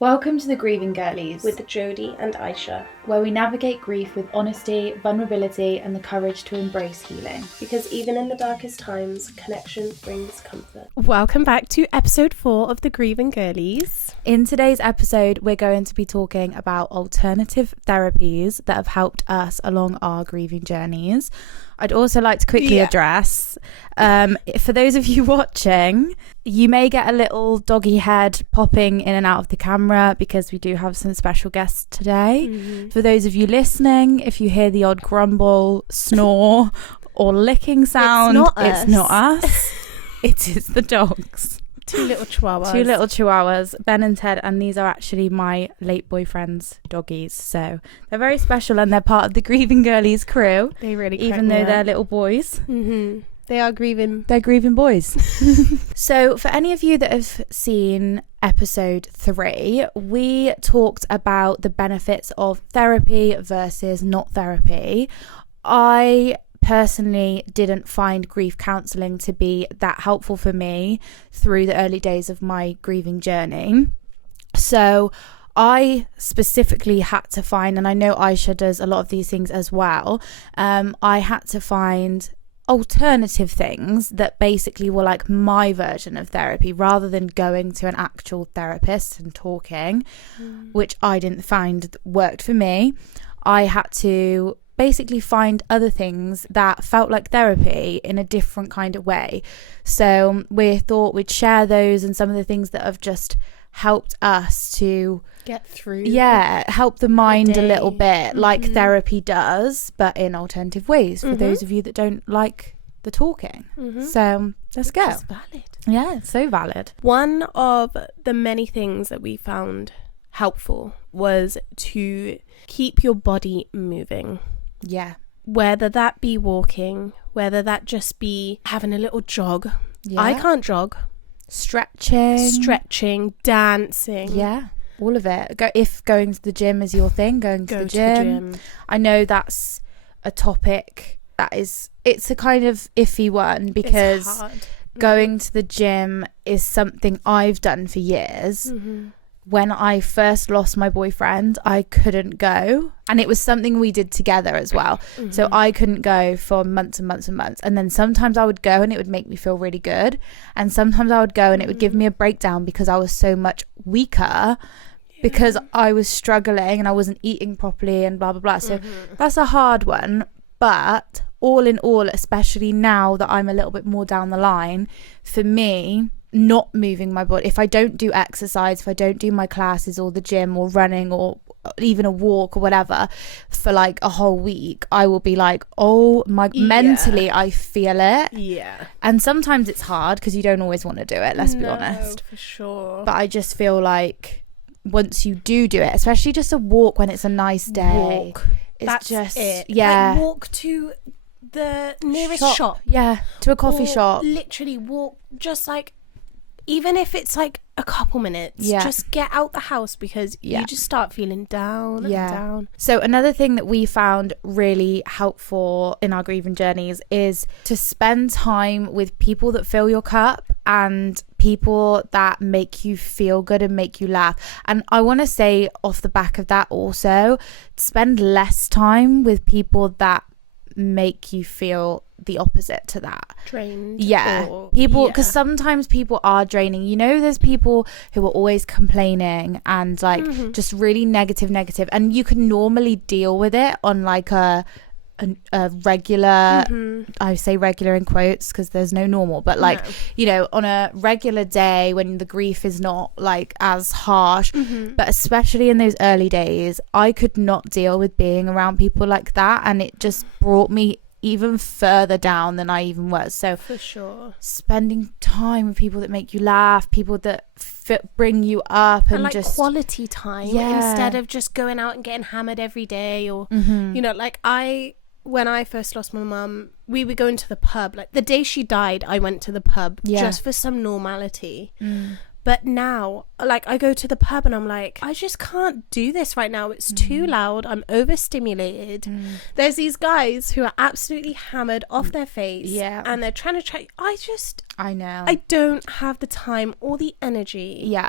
Welcome to the Grieving Girlies with Jodie and Aisha, where we navigate grief with honesty, vulnerability and the courage to embrace healing. Because even in the darkest times, connection brings comfort. Welcome back to episode 4 of the Grieving Girlies. In today's episode, we're going to be talking about alternative therapies that have helped us along our grieving journeys. I'd also like to quickly address, for those of you watching, you may get a little doggy head popping in and out of the camera because we do have some special guests today. Mm-hmm. For those of you listening, if you hear the odd grumble, snore or licking sound, it's not us. It is the dogs. Two little chihuahuas, Ben and Ted, and these are actually my late boyfriend's doggies. So they're very special and they're part of the Grieving Girlies crew. They really even though they're little boys. Mm-hmm. They are grieving. They're grieving boys. So for any of you that have seen episode 3, we talked about the benefits of therapy versus not therapy. I personally didn't find grief counselling to be that helpful for me through the early days of my grieving journey. So I specifically had to find, and I know Aisha does a lot of these things as well, I had to find alternative things that basically were like my version of therapy rather than going to an actual therapist and talking, which I didn't find worked for me. I had to basically find other things that felt like therapy in a different kind of way. So we thought we'd share those and some of the things that have just helped us to get through, help the mind a little bit, like therapy does, but in alternative ways for those of you that don't like the talking. So let's go. It's valid. Yeah, it's so valid. One of the many things that we found helpful was to keep your body moving. Yeah. Whether that be walking, whether that just be having a little jog. Yeah. I can't jog. Stretching, dancing. Yeah, all of it. If going to the gym is your thing, go to the gym. I know that's a topic that it's a kind of iffy one because going to the gym is something I've done for years. When I first lost my boyfriend, I couldn't go. And it was something we did together as well. So I couldn't go for months and months and months. And then sometimes I would go and it would make me feel really good. And sometimes I would go and it would give me a breakdown because I was so much weaker because I was struggling and I wasn't eating properly and blah, blah, blah. So that's a hard one. But all in all, especially now that I'm a little bit more down the line, for me, not moving my body, if I don't do exercise, if I don't do my classes or the gym or running or even a walk or whatever for like a whole week, I will be like, oh my, mentally I feel it. And sometimes it's hard because you don't always want to do it, let's be honest, for sure. But I just feel like once you do it, especially just a walk when it's a nice day, that's just it. Yeah, like walk to the nearest shop. To a coffee shop, literally walk, just like, even if it's like a couple minutes, just get out the house because you just start feeling down and down. So another thing that we found really helpful in our grieving journeys is to spend time with people that fill your cup and people that make you feel good and make you laugh. And I want to say off the back of that also, spend less time with people that make you feel the opposite to that, drained. People, because sometimes people are draining, you know. There's people who are always complaining and like just really negative, and you can normally deal with it on like a regular, I say regular in quotes because there's no normal, but like you know, on a regular day when the grief is not like as harsh. But especially in those early days, I could not deal with being around people like that, and it just brought me even further down than I even was. So for sure, spending time with people that make you laugh, people that bring you up, and like just quality time instead of just going out and getting hammered every day or you know, like when I first lost my mum, we were going to the pub. Like the day she died, I went to the pub just for some normality. But now, like, I go to the pub and I'm like, I just can't do this right now. It's too loud. I'm overstimulated. There's these guys who are absolutely hammered off their face. Yeah. And they're trying to try. I know. I don't have the time or the energy. Yeah.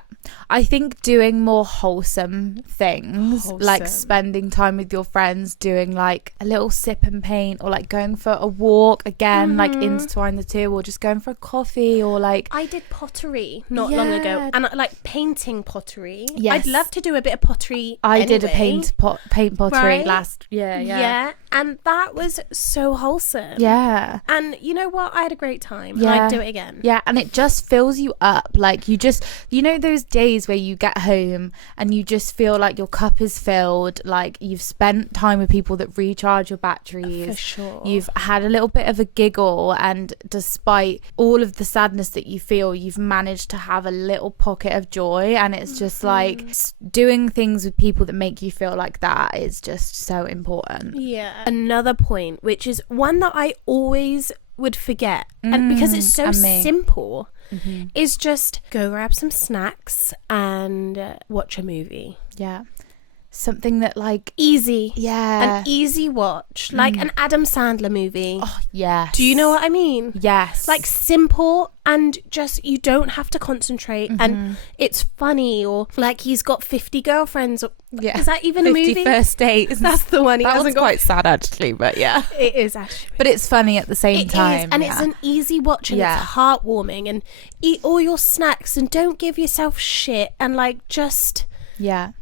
I think doing more wholesome things, like spending time with your friends, doing like a little sip and paint, or like going for a walk again, like intertwine the two, or just going for a coffee, or like... I did pottery not long ago, and like painting pottery. Yes. I'd love to do a bit of pottery. I did a paint pottery last year. Yeah. And that was so wholesome. Yeah. And you know what? I had a great time. Yeah. And I'd do it again. Yeah, and it just fills you up. Like, you just, you know, those days where you get home and you just feel like your cup is filled, like you've spent time with people that recharge your batteries. For sure. You've had a little bit of a giggle, and despite all of the sadness that you feel, you've managed to have a little pocket of joy. And it's just like doing things with people that make you feel like that is just so important. Yeah. Another point, which is one that I always would forget, and because it's so simple, is just go grab some snacks and watch a movie. Yeah. Something that, like, easy. Yeah. An easy watch. Like an Adam Sandler movie. Oh, yes. Do you know what I mean? Yes. Like, simple, and just, you don't have to concentrate, and it's funny, or like he's got 50 girlfriends. Or, is that even a movie? 50 First Dates. That's the one. That one's quite sad, actually, but yeah. It is, actually. But it's funny at the same time. And it's an easy watch, and it's heartwarming, and eat all your snacks, and don't give yourself shit, and like, just...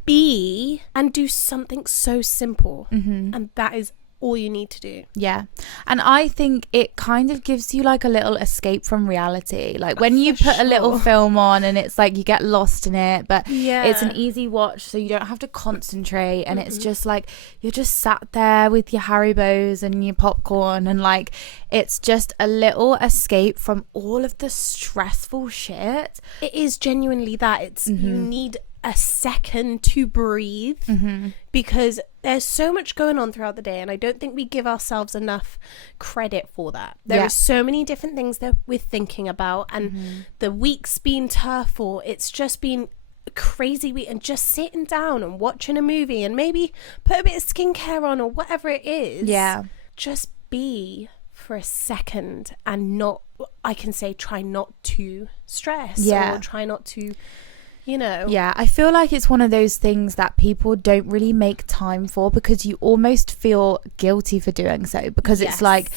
be and do something so simple, and that is all you need to do. Yeah. And I think it kind of gives you like a little escape from reality, like when you put a little film on, and it's like you get lost in it, but it's an easy watch, so you don't have to concentrate, and it's just like you're just sat there with your Haribos and your popcorn, and like it's just a little escape from all of the stressful shit. It is genuinely that. It's you need a second to breathe, because there's so much going on throughout the day, and I don't think we give ourselves enough credit for that. There are so many different things that we're thinking about, and the week's been tough, or it's just been a crazy week, and just sitting down and watching a movie, and maybe put a bit of skincare on, or whatever it is, just be for a second, and not, I can say, try not to stress, or try not to, you know. Yeah, I feel like it's one of those things that people don't really make time for, because you almost feel guilty for doing so, because it's like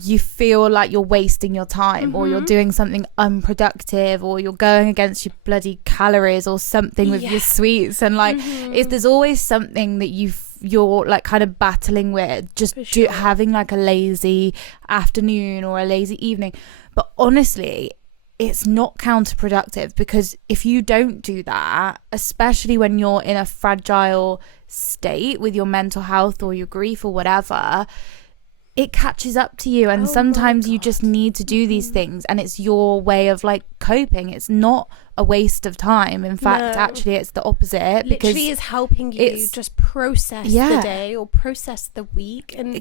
you feel like you're wasting your time, or you're doing something unproductive, or you're going against your bloody calories or something with your sweets, and like there's always something that you're like kind of battling with, just having like a lazy afternoon or a lazy evening. But honestly, it's not counterproductive, because if you don't do that, especially when you're in a fragile state with your mental health or your grief or whatever, it catches up to you, and sometimes you just need to do these things, and it's your way of like coping. It's not a waste of time. In fact, actually it's the opposite, because literally is helping you just process the day, or process the week, and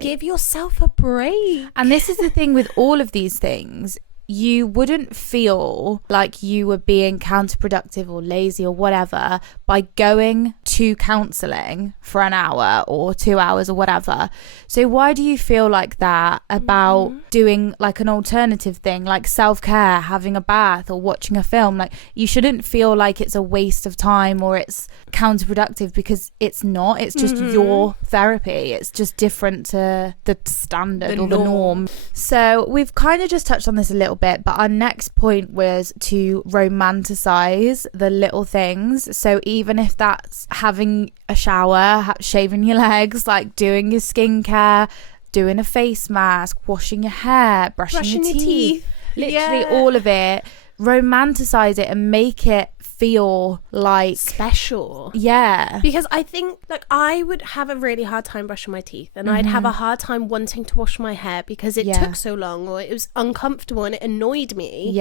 give yourself a break. And this is the thing with all of these things, you wouldn't feel like you were being counterproductive or lazy or whatever by going to counselling for an hour or 2 hours or whatever. So why do you feel like that about doing like an alternative thing, like self-care, having a bath, or watching a film? Like, you shouldn't feel like it's a waste of time or it's counterproductive, because it's not. It's just your therapy. It's just different to the standard or the norm. So we've kind of just touched on this a little bit, but our next point was to romanticize the little things. So even if that's having a shower, shaving your legs, like doing your skincare, doing a face mask, washing your hair, brushing your teeth, literally all of it, romanticize it and make it feel like special. Because I think, like, I would have a really hard time brushing my teeth, and I'd have a hard time wanting to wash my hair because it took so long, or it was uncomfortable and it annoyed me.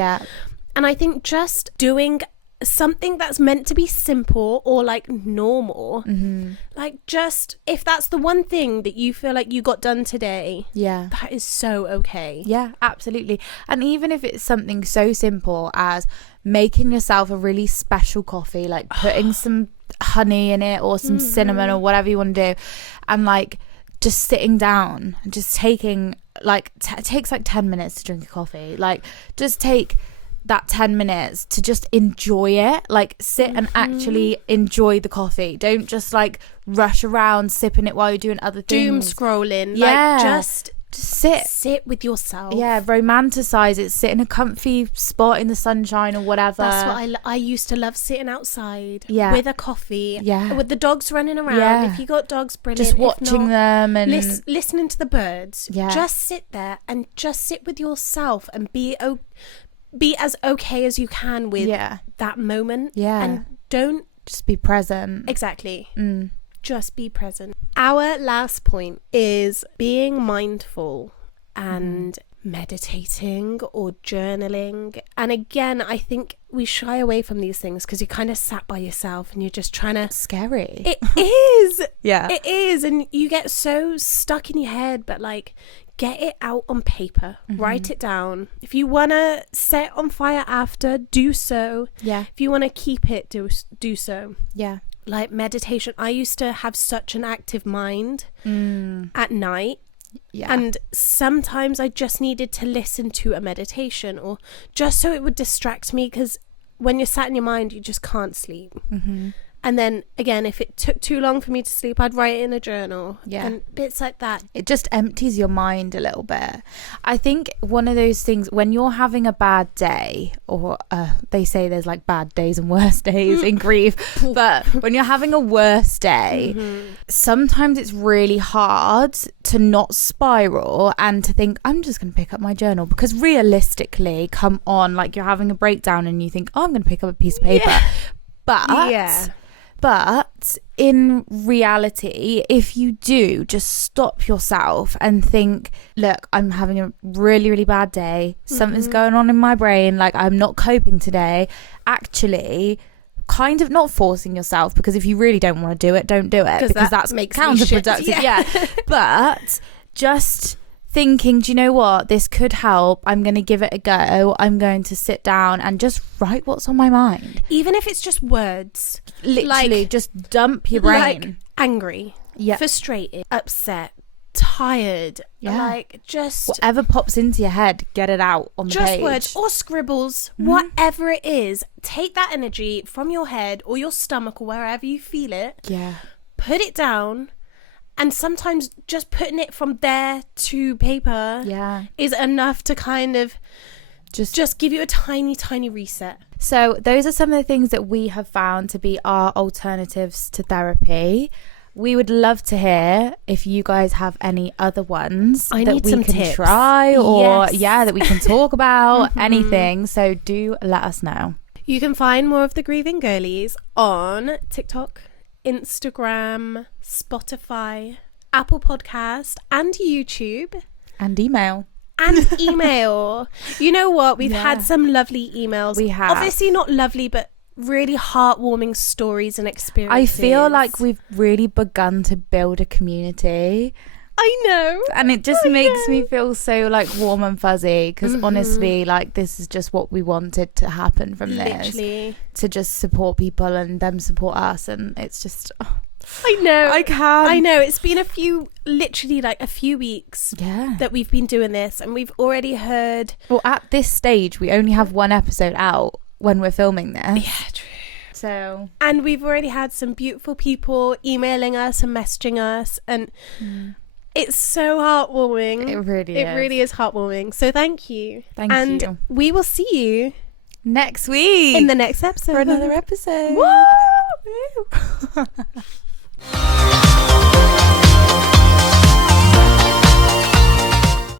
And I think just doing something that's meant to be simple or like normal, like, just if that's the one thing that you feel like you got done today, that is so okay. Absolutely. And even if it's something so simple as making yourself a really special coffee, like putting some honey in it or some cinnamon or whatever you want to do, and like just sitting down and just taking like it takes like 10 minutes to drink a coffee. Like just take that 10 minutes to just enjoy it, like sit and actually enjoy the coffee. Don't just like rush around sipping it while you're doing other things, doom scrolling. Yeah, like just sit with yourself. Yeah, romanticize it. Sit in a comfy spot in the sunshine or whatever. That's what I used to love, sitting outside with a coffee, with the dogs running around. If you got dogs, brilliant. Just watching them and listening to the birds. Just sit there and just sit with yourself and be as okay as you can with that moment. And don't just be present. Exactly. Just be present. Our last point is being mindful and meditating or journaling. And again, I think we shy away from these things because you're kind of sat by yourself and you're just trying to... Scary. It is. Yeah. It is. And you get so stuck in your head, but like... Get it out on paper. Write it down. If you want to set it on fire after, do so. Yeah. If you want to keep it, do so. Yeah. Like meditation. I used to have such an active mind at night. Yeah. And sometimes I just needed to listen to a meditation or just so it would distract me, because when you're sat in your mind, you just can't sleep. And then again, if it took too long for me to sleep, I'd write it in a journal. And bits like that. It just empties your mind a little bit. I think one of those things, when you're having a bad day, or they say there's like bad days and worse days in grief, but when you're having a worse day, sometimes it's really hard to not spiral and to think, I'm just going to pick up my journal. Because realistically, come on, like you're having a breakdown and you think, oh, I'm going to pick up a piece of paper. But in reality, if you do just stop yourself and think, look, I'm having a really, really bad day. Something's going on in my brain. Like, I'm not coping today. Actually, kind of not forcing yourself, because if you really don't want to do it, don't do it. Because that's counterproductive. But just... thinking, do you know what, this could help, I'm going to give it a go, I'm going to sit down and just write what's on my mind, even if it's just words, literally like, just dump your brain, like angry, frustrated, upset, tired, like just whatever pops into your head, get it out on the page. Just words or scribbles, whatever it is, take that energy from your head or your stomach or wherever you feel it, put it down. And sometimes just putting it from there to paper is enough to kind of just give you a tiny, tiny reset. So those are some of the things that we have found to be our alternatives to therapy. We would love to hear if you guys have any other ones that we can tips. Try or that we can talk about, anything. So do let us know. You can find more of the Grieving Girlies on TikTok, Instagram, Spotify, Apple Podcast, and YouTube. And email. You know what? We've had some lovely emails. We have. Obviously not lovely, but really heartwarming stories and experiences. I feel like we've really begun to build a community. I know. And it just makes me feel so like warm and fuzzy, because honestly, like this is just what we wanted to happen from this. Literally. To just support people and them support us, and it's just... I know. I know. It's been a few weeks that we've been doing this, and we've already heard... Well, at this stage, we only have one episode out when we're filming this. Yeah, true. So... And we've already had some beautiful people emailing us and messaging us, and... It's so heartwarming. It really is. It really is heartwarming. So thank you. Thank you. And we will see you next week in the next episode for another episode. Woo!